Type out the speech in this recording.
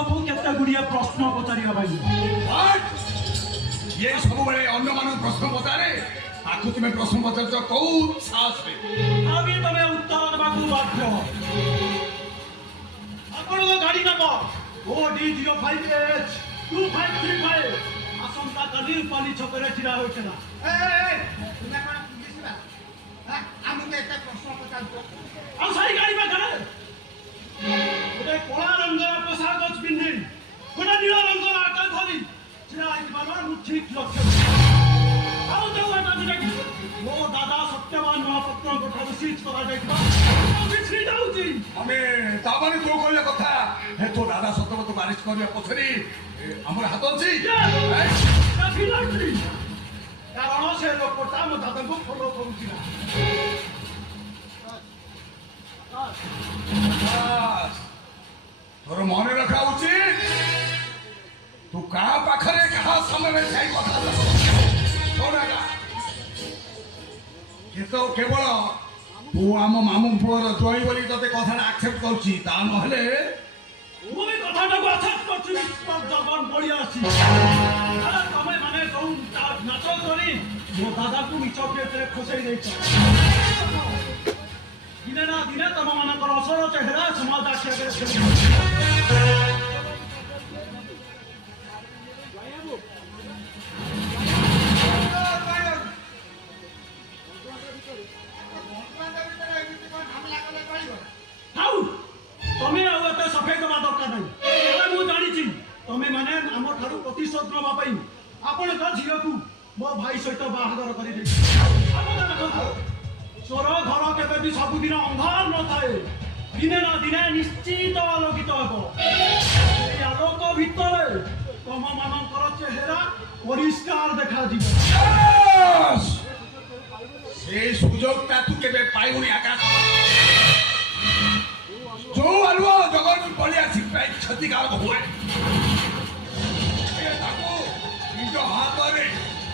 तुमको केते गुड़िया प्रश्न पचारिया भाई ये सब बड़े अन्य मान प्रश्न पचारे आखु तुम्हें प्रश्न पचार कौ साहस अभी तुम्हें उत्तर देवाकू बाध्य आपण गाड़ी नंबर OD05H2535 आसंता काली पाली छकरे छिड़ा होइछला तुमे कोन पुलिस बा आमु के एटा प्रश्न पचार आ सही गाड़ी में खड़े गोटे कला रंगर पोशाक पिंधि गोटे नील रंगर आटा धरी छिड़ा आइबार मु ठीक लक्ष्य आउ तो एटा दिटा मो दादा सत्यवान महापत्र ठारू सीच करा जाइबा बिछड़ी जाउची हमें ताबानी तो कहले कथा हे तो दादा सत्यवत बारिश करिया पछरी हमर हाथ अछि कारण से लोकटा मो दादा को फॉलो करूची तोर मन रखा उचित तू कहा पाखरे कहा सामने जाई कथा छोड़ागा केतो केवल तू आम मामू पुअर जई बोली तते कथा एक्सेप्ट करछि ता नहले ओई कथाटा को एक्सेप्ट करछि जगन बढिया अछि अरे तमे माने कहू नाच करी मो दादा को निच पेटरे खसई दैछ दिने ना दिने तम मानकर असर चेहरा समाज आखिया करे तमे आते सफेद बा दरकार नहीं मु जानी तमे माने आम ठारू प्रतिशोध नवा पाई आपण का झियो को मो भाई सहित बाहागर करी दे चोर घर केबे भी सबुदिन अंधार न थाए दिने ना दिने निश्चित आलोकित हेबो ए आलोक भितरे तम मानकर चेहरा परिष्कार देखा जिवो से सुजोगता तू केबे पाइबुनी आकाश जो आलुआ जगन पलिया सिपाही क्षतिकारक हुए